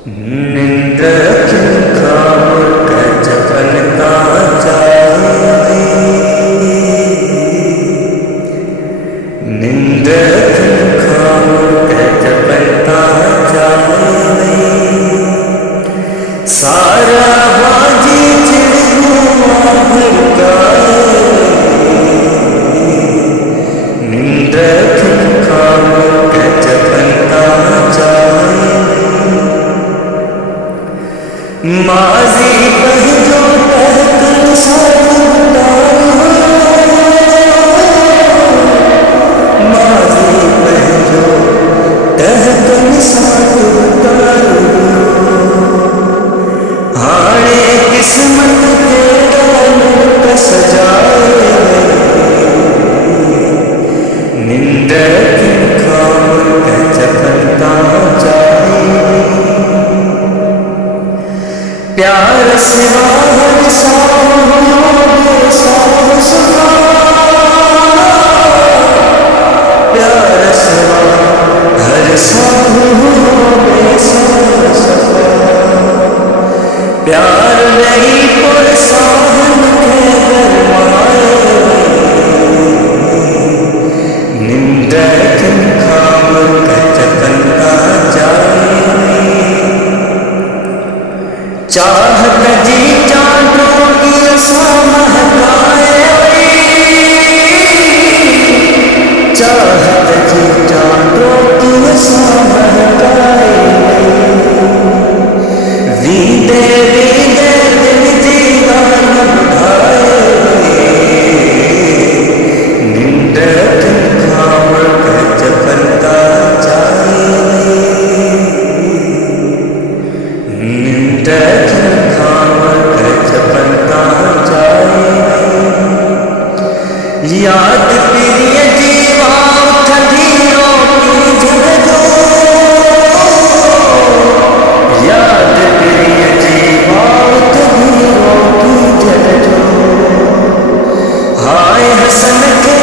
निंद्र खाओ कचपनता जाए, निंद्र खाओ कचपनता जाए, सारा बाजी चिड़गुआ भड़काए, निंद्र खाओ कचपनता जाए, माजी बहजो तहत साधुता, माजी बहजो तहत साधुता, हाणे किस्मत तेरा मुख सजाए, निंद्र खाओ कचपनता जाए, प्यार सिवा हर सफा, प्यार सिवा हर सफा, प्यार नहीं प्रोत्साहन के गरमाए, निंद्र खाओ कचपनता जाए, चाहत जी चांदों की आशा महकाए, चाहत जी चांदों की आशा महकाए, वीदे वीदे दिल जीवन बढ़ाए, निंद्र खाओ कचपनता जाए, निंद्र खाओ कचपनता जाए, याद प्रिय जीवा ठगियों की झलको, याद प्रिय जीवा ठगियों की झलको, हाय हसन के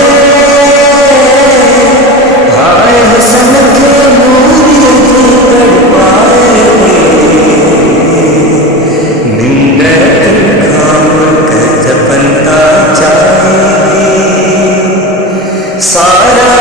नूरिये की तड़पाए, निंद्र खाओ कचपनता जाए, सारा